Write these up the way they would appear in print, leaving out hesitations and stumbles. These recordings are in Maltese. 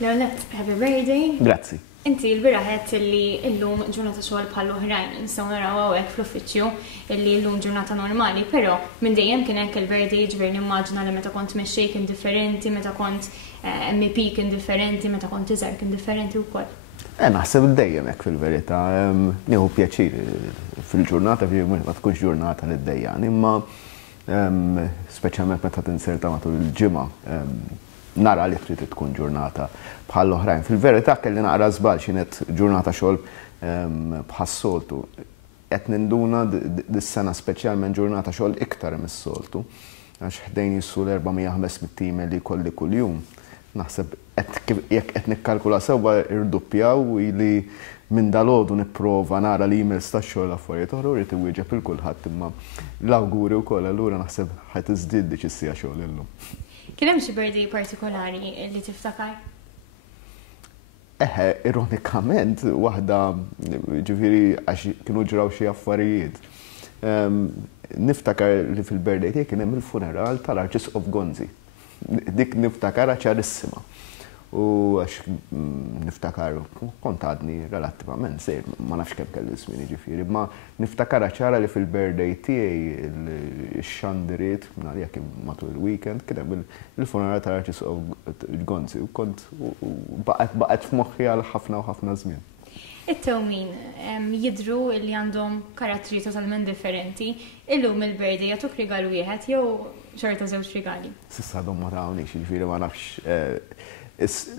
Leonet, happy birthday. Grazzi. Inti l-bira ħedt li illum ġurnata xogħol bħal oħrajn, nistgħu naraw hawnhekk fl-uffiċċju illi llum ġurnata normali, però minn dejjem kien hekk il-birthday ġifier nimmaġina li meta kont mexxej kien differenti, meta kont MP kien differenti, meta kont iżgħar kien differenti wkoll. Naħseb dejjem hekk fil-verità. Nieħu pjaċir fil-ġurnata ma tkunx ġurnata li ddejjan, imma speċjalment meta tinserta matul il-ġimgħa nara li trid tkun ġurnata bħal oħrajn. Fil-verità kelli naqra żball x'kienet ġurnata xogħol bħas-soltu. Qed ninduna dis-sena speċjalment ġurnata xogħol iktar mis-soltu għax ħdejn jissu l-400-500 email li jkolli kuljum. Naħseb jekk qed nikkalkula sewwa irdoppjaw li minn dalgħodu nipprova nara l-emails tax-xogħol affarijiet oħra rrid iwieġeb il kulħadd imma l-awguri wkoll allura naħseb ħadd iżdied dik is-sija xogħol illum. Kien hemm xi birthday partikolari li tiftakar? Ironikament, waħda ġifieri għax kienu ġraw xi affarijiet. Niftakar li fil-birthday tiegħi kien hemm il-funeral tal-Arċisqof Gonzi. Dik niftakarha ċarissima. U għax niftakar kont għadni relattivament sejr, ma nafx kemm kelli żmien ġifieri, ma niftakar ċara li fil-birthday tiegħi x-xandiriet jekk matul il-weekend kien hemm il-funeral tal-Arċisqof Gonzi u kont baqgħet f'moħħi għal ħafna u ħafna żmien. It-tewmin jidhru li għandhom karattri totalment differenti. Illum il-birthday jagħtuk rigal wieħed jew xorta żewġ rigali? S'issa għadhom ma tawniex, jiġifieri ma nafx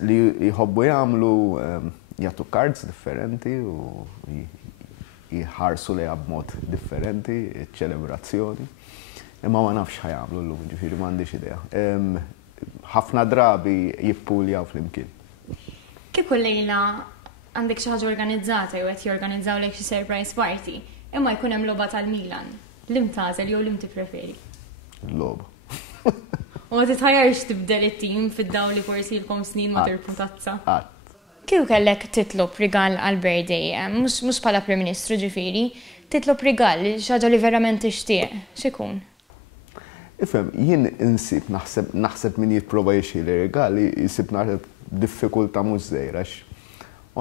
li jħobbu jagħmlu jagħtu cards differenti u jħarsu lejha b'mod differenti, ċelebrazzjoni. Imma ma nafx ħajamlu llum, ġifieri m'għandix idea. Ħafna drabi jippuljaw flimkien. Kieku lejla għandek xi ħaġa organizzata jew qed jorganizzaw lek xi surprise party, imma jkun hemm logħba tal-Milan. Lim tagħżel jew lim tippreferi? Logħba. U ma titħajjarx tibdel it-tim fid-daw li forsi l-kom snin ma tirputazza. Kieku kellek titlob rigal għal-birthday, mhux bħala Prim Ministru ġifieri, titlob rigal xi ħaġa li verament tixtieq, x'ikun? Ifhem, jien insib naħseb min jipprova jixili rigali jsib naħseb diffikultà mhux żgħira għax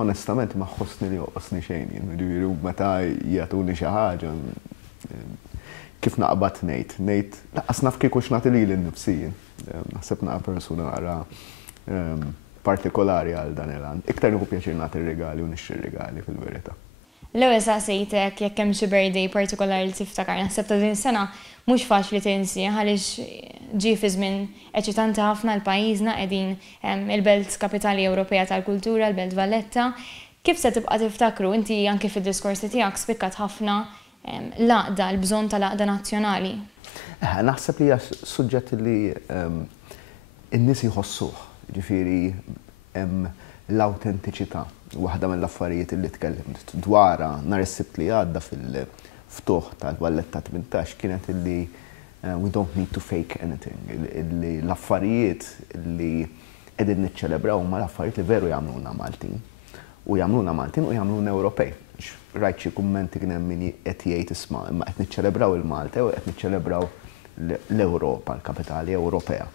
onestament ma ħossni li joqosni xejn, jiġifieri meta jagħtuni xi ħaġa kif naqbad ngħid, laqas naf kieku x'nagħti lili nnifsijien. Naħseb naqa' persuna naqra partikolari għal dan il-għan. Iktar nieħu pjaċir nagħti regali u nixtri regali fil-verità. L-ewwel saqsejtek jekk hemm xi birthday partikolari li tiftakar, naħseb ta' din sena mhux faċli tinsi għaliex ġie fi żmien eċitanti ħafna l-pajjiżna qegħdin il-Belt Kapitali Ewropea tal-Kultura, l-Belt Valletta. Kif se tibqa' tiftakru inti anke fid-diskorsi tiegħek spikkat ħafna l-għaqda, l-bżonn tal-għaqda nazzjonali? Naħseb li hija suġġett li n-nies jħossuh, ġifieri l-awtentiċità. Waħda mill-affarijiet li tkellimt dwarha nhar is-Sibt li għadda fil-ftuħ tal-Valletta 18 kienet illi we don't need to fake anything. L-affarijiet li qegħdin niċċelebraw huma l-affarijiet li veru jagħmluna Maltin. U jagħmluna Maltin u jagħmluna Ewropej. Rajt xi kummenti kien hemm min qed jgħid isma' imma qed niċċelebraw il-Malta u qed niċċelebraw l-Ewropa, l-kapitali Ewropea.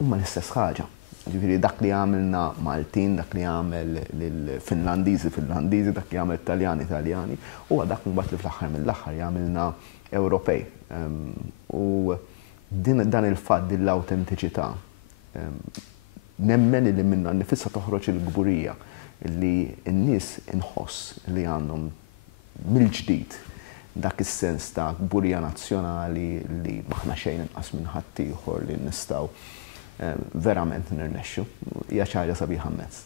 Imma l-istess ħaġa. Ġifieri dak li għamilna Maltin, dak li għamel lill-Finlandiżi Finlandiżi, dak li għamel Taljani Taljani, huwa dak mbagħad li fl-aħħar mill-aħħar jagħmilna Ewropej. U dan il-fatt din l-awtentiċità nemmen li minnha nnifisha toħroġ il-gburija li n-nies inħoss li għandhom mill-ġdid dak is-sens ta' gburija nazzjonali li maħna xejn inqas minn ħadd ieħor li nistgħu verament nirnexxu. Hija xi ħaġa sabiħa mezz.